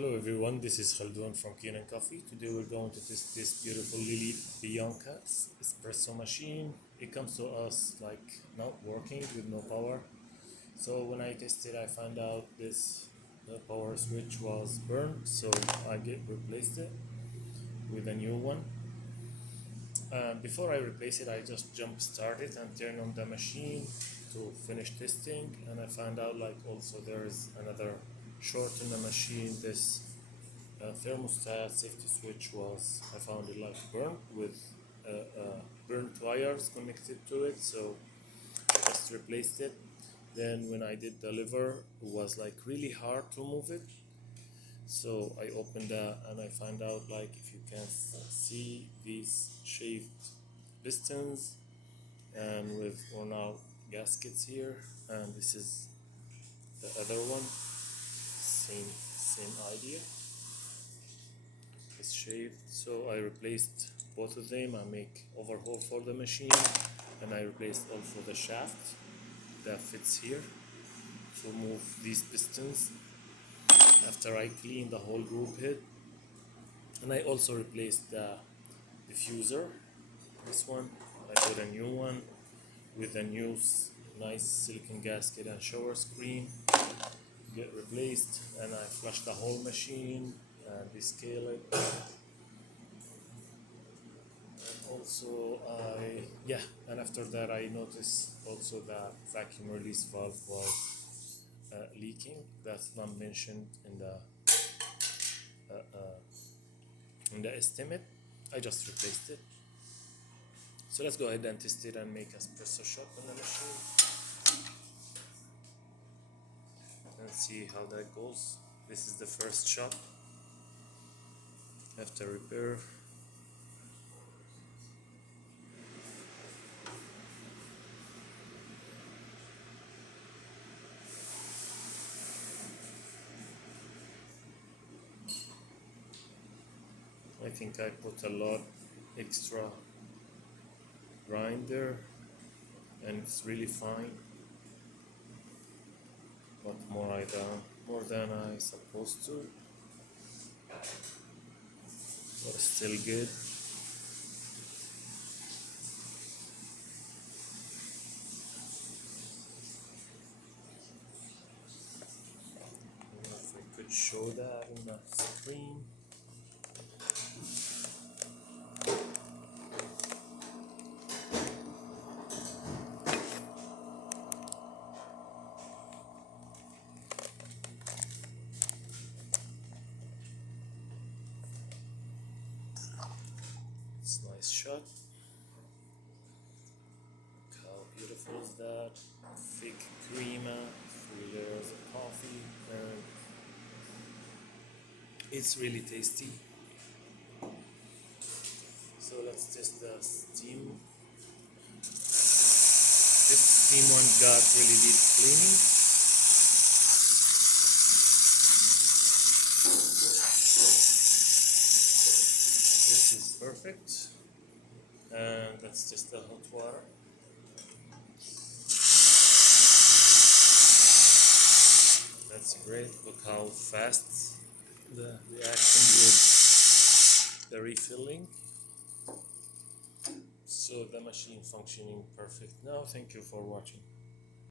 Hello everyone, this is Khaldun from Kanen Coffee. Today we're going to test this beautiful Lelit Bianca espresso machine. It comes to us like not working with no power. So when I tested, I found out this power switch was burned, so I replaced it with a new one. Before I replace it, I just jump start it and turn on the machine to finish testing, and I found out like also there is another short in the machine. This thermostat safety switch was, I found it like burnt with burnt wires connected to it, so I just replaced it. Then when I did the lever, it was like really hard to move it, so I opened that and I found out like if you can see these shaved pistons and with worn out gaskets here, and this is the other one, same idea. It's shaved, so I replaced both of them. I make overhaul for the machine, and I replaced also the shaft that fits here to move these pistons after I clean the whole group head. And I also replaced the diffuser, this one. I put a new one with a new nice silicone gasket and shower screen get replaced, and I flush the whole machine and descale it. Also, and after that I noticed also the vacuum release valve was leaking. That's not mentioned in the estimate. I just replaced it. So let's go ahead and test it and make espresso shot on the machine and see how that goes. This is the first shot after repair. I think I put a lot extra grinder and it's really fine, but more than I supposed to, but it's still good. I don't know if I could show that on the screen. It's a nice shot. Look how beautiful is that? Thick crema, 3 layers of coffee, and it's really tasty. So let's test the steam. This steam one got really deep cleaning. This is perfect. And that's just the hot water. That's great. Look how fast the reaction with the refilling. So the machine functioning perfect now. Thank you for watching.